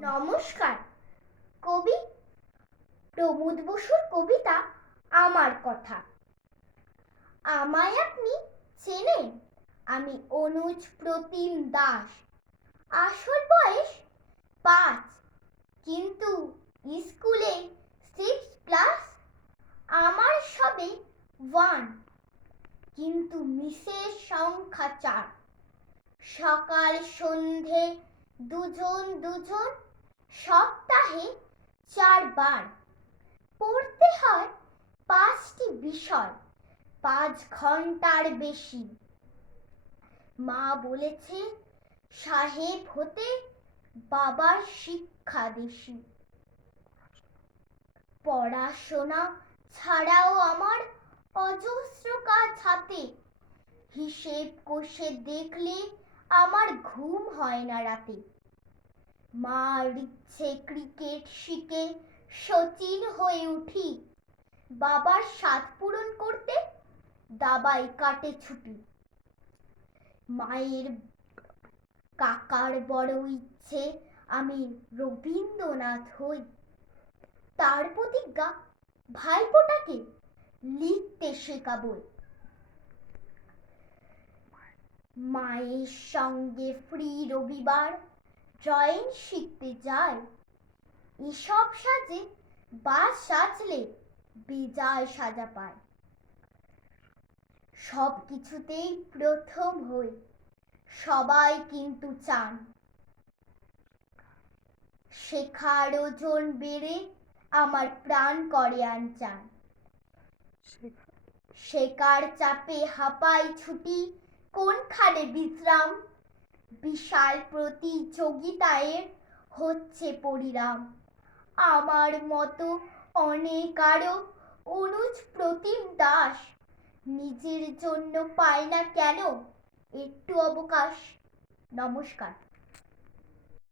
নমস্কার। কবি প্রমোদ বসুর কবিতা আমার কথা। আমায় আপনি চেনেন? আমি অনুজ প্রতিম দাস। আসল বয়স 5, কিন্তু স্কুলে 6 ক্লাস। আমার সবে 1, কিন্তু মিসের সংখ্যা 4। সকাল সন্ধে দুজন, সপ্তাহে 4 বার। পড়তে হয় 5টি বিষয়, 5 ঘন্টার বেশি। মা বলেছে সাহেব হতে বাবার শিক্ষা বেশি। পড়াশোনা ছাড়াও আমার অজস্র কাজ হাতে। হিসেব কষে দেখলে আমার ঘুম হয় না রাতে। মার ইচ্ছে ক্রিকেট শিখে সচিন হয়ে উঠি। বাবার স্বাদ পূরণ করতে দাবায় কাটে ছুটি। মায়ের কাকার বড় ইচ্ছে আমি রবীন্দ্রনাথ হই। তার প্রতিজ্ঞা ভাইপোটাকে লিখতে শেখাবই। মায়ের সঙ্গে ফ্রি রবিবার ড্রয়িং শিখতে যাই। এসব সাজে বাস সাজলে বেজায় সাজা পায়। সব কিছুতেই প্রথম হই, সবাই কিন্তু চান। শেখার ওজন বেড়ে আমার প্রাণ করে আনচান। শেখার চাপে হাঁপাই ছুটি, কোনখানে বিশ্রাম। বিশাল প্রতিযোগিতায় হচ্ছে পরিণাম। আমার মতো অনেক আরো অনুজ প্রতিম দাস নিজের জন্য পায় না কেন একটু অবকাশ। নমস্কার।